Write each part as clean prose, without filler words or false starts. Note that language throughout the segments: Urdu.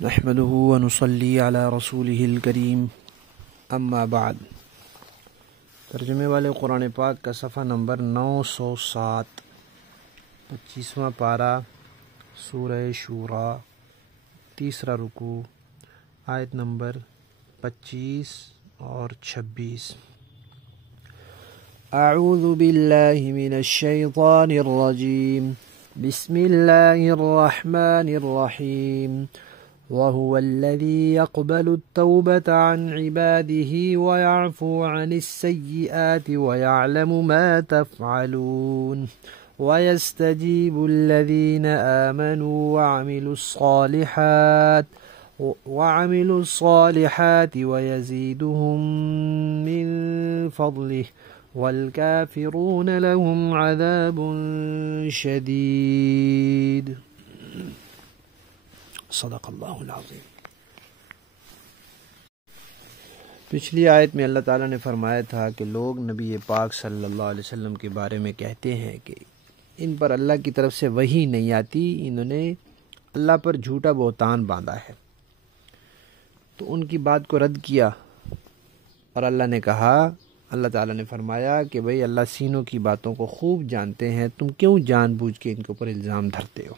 نحمده ونصلي على رسوله الكريم اما بعد۔ ترجمے والے قرآن پاک کا صفحہ نمبر 907، 25واں پارہ، سورہ شورى، تیسرا رکوع، آیت نمبر 25 اور 26۔ اعوذ باللہ من الشیطان الرجیم، بسم اللہ الرحمن الرحیم۔ وهو الذي يقبل التوبة عن عباده ويعفو عن السيئات ويعلم ما تفعلون ويستجيب الذين آمنوا وعملوا الصالحات ويزيدهم من فضله والكافرون لهم عذاب شديد۔ صدق اللہ العظیم۔ پچھلی آیت میں اللہ تعالیٰ نے فرمایا تھا کہ لوگ نبی پاک صلی اللہ علیہ وسلم کے بارے میں کہتے ہیں کہ ان پر اللہ کی طرف سے وحی نہیں آتی، انہوں نے اللہ پر جھوٹا بہتان باندھا ہے۔ تو ان کی بات کو رد کیا اور اللہ نے کہا، اللہ تعالیٰ نے فرمایا کہ بھئی اللہ سینوں کی باتوں کو خوب جانتے ہیں، تم کیوں جان بوجھ کے ان کے اوپر الزام دھرتے ہو؟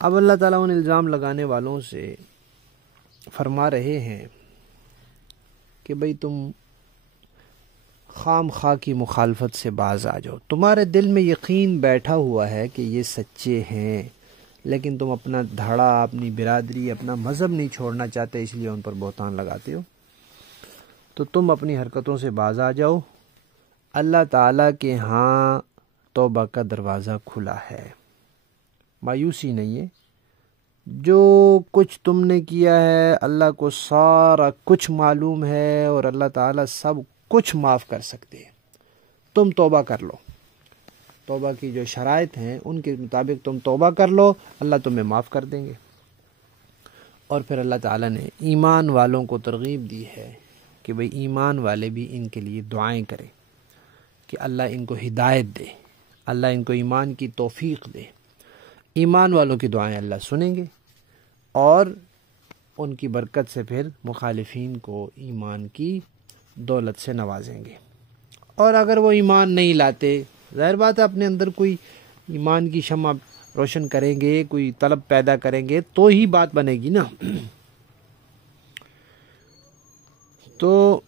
اب اللہ تعالیٰ ان الزام لگانے والوں سے فرما رہے ہیں کہ بھئی تم خام خواہ کی مخالفت سے باز آ جاؤ، تمہارے دل میں یقین بیٹھا ہوا ہے کہ یہ سچے ہیں، لیکن تم اپنا دھڑا، اپنی برادری، اپنا مذہب نہیں چھوڑنا چاہتے، اس لیے ان پر بہتان لگاتے ہو۔ تو تم اپنی حرکتوں سے باز آ جاؤ، اللہ تعالیٰ کے ہاں توبہ کا دروازہ کھلا ہے، مایوسی نہیں ہے۔ جو کچھ تم نے کیا ہے اللہ کو سارا کچھ معلوم ہے، اور اللہ تعالیٰ سب کچھ معاف کر سکتے ہیں۔ تم توبہ کر لو، توبہ کی جو شرائط ہیں ان کے مطابق تم توبہ کر لو، اللہ تمہیں معاف کر دیں گے۔ اور پھر اللہ تعالیٰ نے ایمان والوں کو ترغیب دی ہے کہ بھئی ایمان والے بھی ان کے لیے دعائیں کریں کہ اللہ ان کو ہدایت دے، اللہ ان کو ایمان کی توفیق دے۔ ایمان والوں کی دعائیں اللہ سنیں گے اور ان کی برکت سے پھر مخالفین کو ایمان کی دولت سے نوازیں گے۔ اور اگر وہ ایمان نہیں لاتے، ظاہر بات ہے اپنے اندر کوئی ایمان کی شمع روشن کریں گے، کوئی طلب پیدا کریں گے تو ہی بات بنے گی نا۔ تو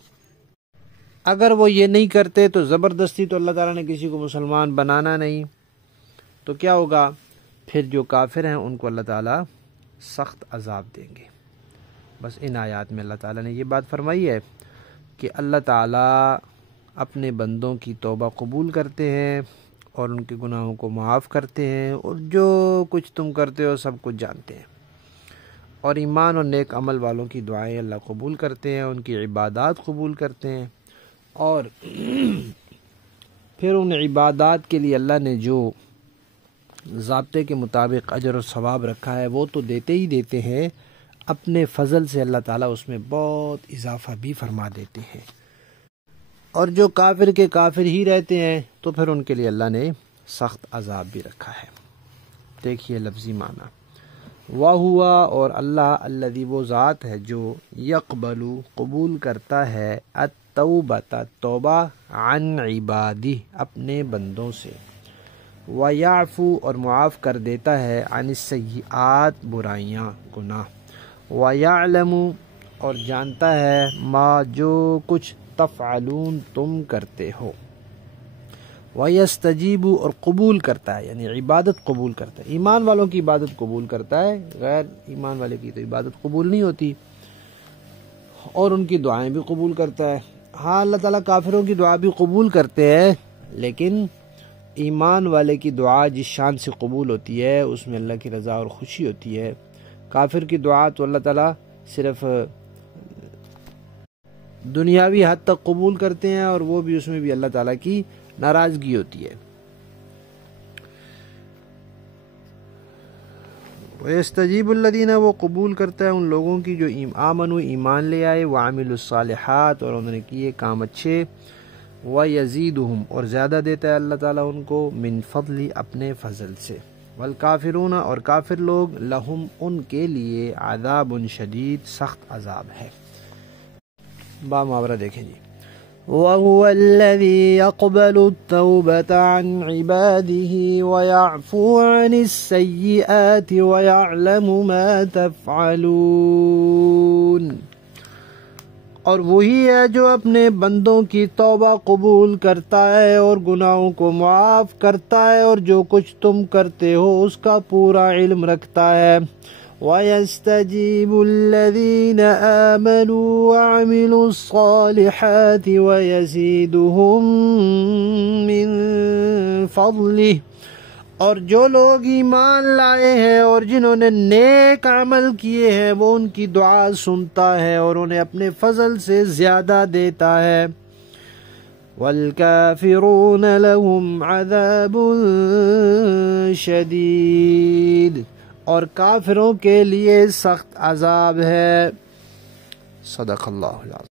اگر وہ یہ نہیں کرتے تو زبردستی تو اللہ تعالیٰ نے کسی کو مسلمان بنانا نہیں، تو کیا ہوگا؟ پھر جو کافر ہیں ان کو اللہ تعالیٰ سخت عذاب دیں گے۔ بس ان آیات میں اللہ تعالیٰ نے یہ بات فرمائی ہے کہ اللہ تعالیٰ اپنے بندوں کی توبہ قبول کرتے ہیں اور ان کے گناہوں کو معاف کرتے ہیں، اور جو کچھ تم کرتے ہو سب کچھ جانتے ہیں۔ اور ایمان اور نیک عمل والوں کی دعائیں اللہ قبول کرتے ہیں، ان کی عبادات قبول کرتے ہیں، اور پھر ان عبادات کے لیے اللہ نے جو ضابطے کے مطابق اجر و ثواب رکھا ہے وہ تو دیتے ہی دیتے ہیں، اپنے فضل سے اللہ تعالیٰ اس میں بہت اضافہ بھی فرما دیتے ہیں۔ اور جو کافر کے کافر ہی رہتے ہیں تو پھر ان کے لیے اللہ نے سخت عذاب بھی رکھا ہے۔ دیکھیے لفظی معنی، وَهُوَ، اور اللہ، الذی، وہ ذات ہے جو یقبل، قبول کرتا ہے، التوبۃ، توبہ، عن عبادہ، اپنے بندوں سے، وَيَعْفُو، اور معاف کر دیتا ہے، عن السیئات، برائیاں، گناہ، وَيَعْلَمُ، اور جانتا ہے، ما، جو کچھ، تفعلون، تم کرتے ہو، وَيَسْتَجِيبُ، اور قبول کرتا ہے، یعنی عبادت قبول کرتا ہے۔ ایمان والوں کی عبادت قبول کرتا ہے، غیر ایمان والے کی تو عبادت قبول نہیں ہوتی، اور ان کی دعائیں بھی قبول کرتا ہے۔ ہاں اللہ تعالیٰ کافروں کی دعا بھی قبول کرتے ہیں، لیکن ایمان والے کی دعا جس شان سے قبول ہوتی ہے اس میں اللہ کی رضا اور خوشی ہوتی ہے۔ کافر کی دعا تو اللہ تعالیٰ صرف دنیاوی حد تک قبول کرتے ہیں، اور وہ بھی اس میں بھی اللہ تعالیٰ کی ناراضگی ہوتی ہے۔ وَيَسْتَجِيبُ الَّذِينَ، وہ قبول کرتا ہے ان لوگوں کی جو آمنوا، ایمان لے آئے، وَعَمِلُوا الصَّالِحَاتِ، اور انہوں نے کیے کام اچھے، وَيَزِيدُهُمْ، اور زیادہ دیتا ہے اللہ تعالیٰ ان کو، من فضل، اپنے فضل سے، والکافرون اور کافر لوگ لہم ان کے لیے عذاب شدید سخت عذاب ہے۔ با محاورہ دیکھیں جی، وَهُوَ الَّذِي يَقْبَلُ التَّوْبَةَ عَنْ عِبَادِهِ وَيَعْفُو عَنِ السَّيِّئَاتِ وَيَعْلَمُ مَا تَفْعَلُونَ، اور وہی ہے جو اپنے بندوں کی توبہ قبول کرتا ہے اور گناہوں کو معاف کرتا ہے، اور جو کچھ تم کرتے ہو اس کا پورا علم رکھتا ہے۔ وَيَسْتَجِيبُ الَّذِينَ آمَنُوا وَعَمِلُوا الصَّالِحَاتِ وَيَزِيدُهُم مِّن فَضْلِهِ، اور جو لوگ ایمان لائے ہیں اور جنہوں نے نیک عمل کیے ہیں وہ ان کی دعا سنتا ہے اور انہیں اپنے فضل سے زیادہ دیتا ہے۔ وَالْكَافِرُونَ لَهُمْ عَذَابٌ شَدِيدٌ، اور کافروں کے لیے سخت عذاب ہے۔ صدق اللہ العظیم۔